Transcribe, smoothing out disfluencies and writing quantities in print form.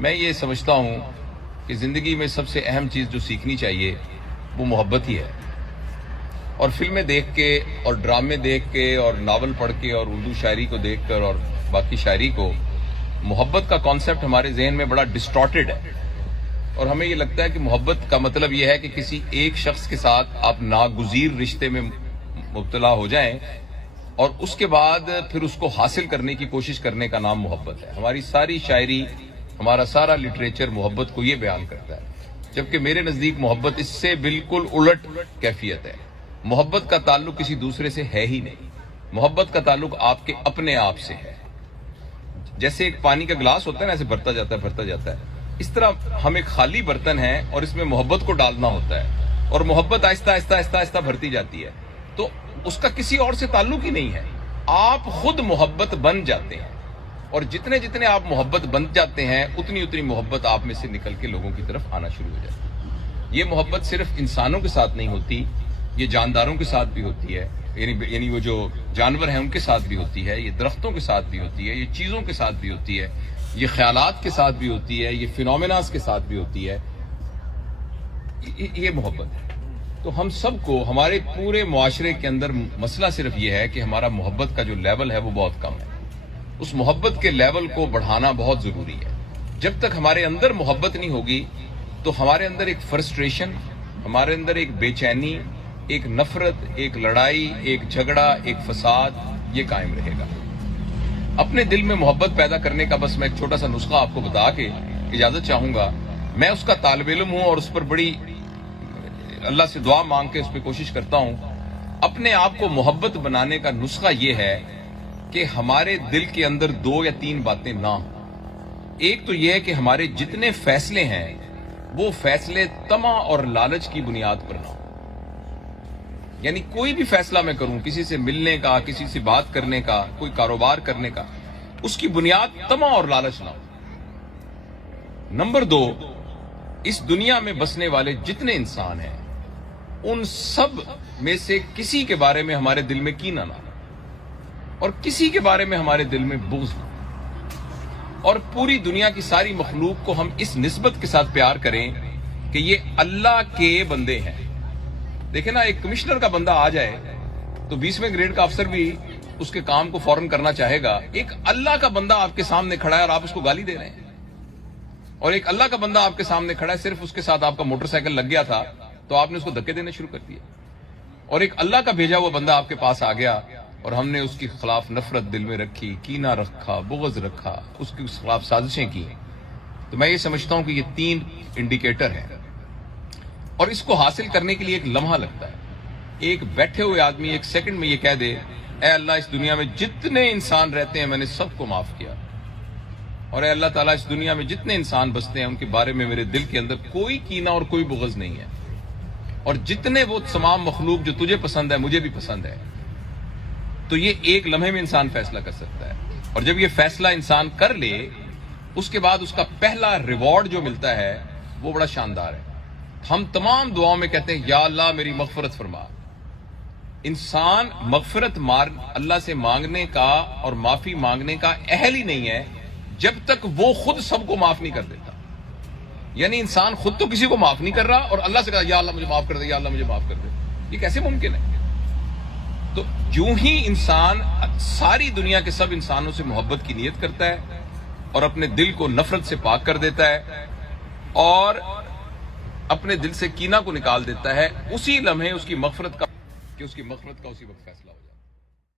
میں یہ سمجھتا ہوں کہ زندگی میں سب سے اہم چیز جو سیکھنی چاہیے وہ محبت ہی ہے. اور فلمیں دیکھ کے اور ڈرامے دیکھ کے اور ناول پڑھ کے اور اردو شاعری کو دیکھ کر اور باقی شاعری کو محبت کا کانسیپٹ ہمارے ذہن میں بڑا ڈسٹارٹڈ ہے. اور ہمیں یہ لگتا ہے کہ محبت کا مطلب یہ ہے کہ کسی ایک شخص کے ساتھ آپ ناگزیر رشتے میں مبتلا ہو جائیں اور اس کے بعد پھر اس کو حاصل کرنے کی کوشش کرنے کا نام محبت ہے. ہماری ساری شاعری، ہمارا سارا لٹریچر محبت کو یہ بیان کرتا ہے، جبکہ میرے نزدیک محبت اس سے بالکل الٹ کیفیت ہے. محبت کا تعلق کسی دوسرے سے ہے ہی نہیں. محبت کا تعلق آپ کے اپنے آپ سے ہے. جیسے ایک پانی کا گلاس ہوتا ہے نا، ایسے بھرتا جاتا ہے، اس طرح ہم ایک خالی برتن ہے اور اس میں محبت کو ڈالنا ہوتا ہے اور محبت آہستہ آہستہ بھرتی جاتی ہے. تو اس کا کسی اور سے تعلق ہی نہیں ہے، آپ خود محبت بن جاتے ہیں. اور جتنے آپ محبت بن جاتے ہیں اتنی محبت آپ میں سے نکل کے لوگوں کی طرف آنا شروع ہو جاتی ہے. یہ محبت صرف انسانوں کے ساتھ نہیں ہوتی، یہ جانداروں کے ساتھ بھی ہوتی ہے، یعنی وہ جو جانور ہیں ان کے ساتھ بھی ہوتی ہے، یہ درختوں کے ساتھ بھی ہوتی ہے، یہ چیزوں کے ساتھ بھی ہوتی ہے، یہ خیالات کے ساتھ بھی ہوتی ہے، یہ فینومیناز کے ساتھ بھی ہوتی ہے. یہ محبت ہے. تو ہم سب کو، ہمارے پورے معاشرے کے اندر مسئلہ صرف یہ ہے کہ ہمارا محبت کا جو لیول ہے وہ بہت کم ہے. اس محبت کے لیول کو بڑھانا بہت ضروری ہے. جب تک ہمارے اندر محبت نہیں ہوگی تو ہمارے اندر ایک فرسٹریشن، ہمارے اندر ایک بے چینی، ایک نفرت، ایک لڑائی، ایک جھگڑا، ایک فساد یہ قائم رہے گا. اپنے دل میں محبت پیدا کرنے کا بس میں ایک چھوٹا سا نسخہ آپ کو بتا کے اجازت چاہوں گا. میں اس کا طالب علم ہوں اور اس پر بڑی اللہ سے دعا مانگ کے اس پہ کوشش کرتا ہوں. اپنے آپ کو محبت بنانے کا نسخہ یہ ہے کہ ہمارے دل کے اندر 2 یا 3 باتیں نہ ہوں. ایک تو یہ ہے کہ ہمارے جتنے فیصلے ہیں وہ فیصلے طمع اور لالچ کی بنیاد پر نہ ہوں. یعنی کوئی بھی فیصلہ میں کروں، کسی سے ملنے کا، کسی سے بات کرنے کا، کوئی کاروبار کرنے کا، اس کی بنیاد طمع اور لالچ نہ ہو. نمبر 2، اس دنیا میں بسنے والے جتنے انسان ہیں ان سب میں سے کسی کے بارے میں ہمارے دل میں کینہ نہ ہو اور کسی کے بارے میں ہمارے دل میں بغض نہ ہو. اور پوری دنیا کی ساری مخلوق کو ہم اس نسبت کے ساتھ پیار کریں کہ یہ اللہ کے بندے ہیں. دیکھیں نا، ایک کمشنر کا بندہ آ جائے تو 20ویں گریڈ کا افسر بھی اس کے کام کو فوراً کرنا چاہے گا. ایک اللہ کا بندہ آپ کے سامنے کھڑا ہے اور آپ اس کو گالی دے رہے ہیں. اور ایک اللہ کا بندہ آپ کے سامنے کھڑا ہے، صرف اس کے ساتھ آپ کا موٹر سائیکل لگ گیا تھا تو آپ نے اس کو دھکے دینے شروع کر دیے. اور ایک اللہ کا بھیجا ہوا بندہ آپ کے پاس آ گیا اور ہم نے اس کے خلاف نفرت دل میں رکھی، کینہ رکھا، بغض رکھا، اس کے خلاف سازشیں کی. تو میں یہ سمجھتا ہوں کہ یہ 3 انڈیکیٹر ہیں اور اس کو حاصل کرنے کے لیے ایک لمحہ لگتا ہے. ایک بیٹھے ہوئے آدمی 1 سیکنڈ میں یہ کہہ دے، اے اللہ اس دنیا میں جتنے انسان رہتے ہیں میں نے سب کو معاف کیا، اور اے اللہ تعالیٰ اس دنیا میں جتنے انسان بستے ہیں ان کے بارے میں میرے دل کے اندر کوئی کینہ اور کوئی بغض نہیں ہے، اور جتنے وہ تمام مخلوق جو تجھے پسند ہے مجھے بھی پسند ہے. تو یہ ایک لمحے میں انسان فیصلہ کر سکتا ہے. اور جب یہ فیصلہ انسان کر لے اس کے بعد اس کا پہلا ریوارڈ جو ملتا ہے وہ بڑا شاندار ہے. ہم تمام دعاؤں میں کہتے ہیں یا اللہ میری مغفرت فرما. انسان مغفرت اللہ سے مانگنے کا اور معافی مانگنے کا اہل ہی نہیں ہے جب تک وہ خود سب کو معاف نہیں کر دیتا. یعنی انسان خود تو کسی کو معاف نہیں کر رہا اور اللہ سے کہا یا اللہ مجھے معاف کر دے، یا اللہ مجھے معاف کر دے. یہ کیسے ممکن ہے؟ تو یوں ہی انسان ساری دنیا کے سب انسانوں سے محبت کی نیت کرتا ہے اور اپنے دل کو نفرت سے پاک کر دیتا ہے اور اپنے دل سے کینہ کو نکال دیتا ہے. اسی لمحے اس کی مغفرت کا اسی وقت فیصلہ ہو جاتا ہے.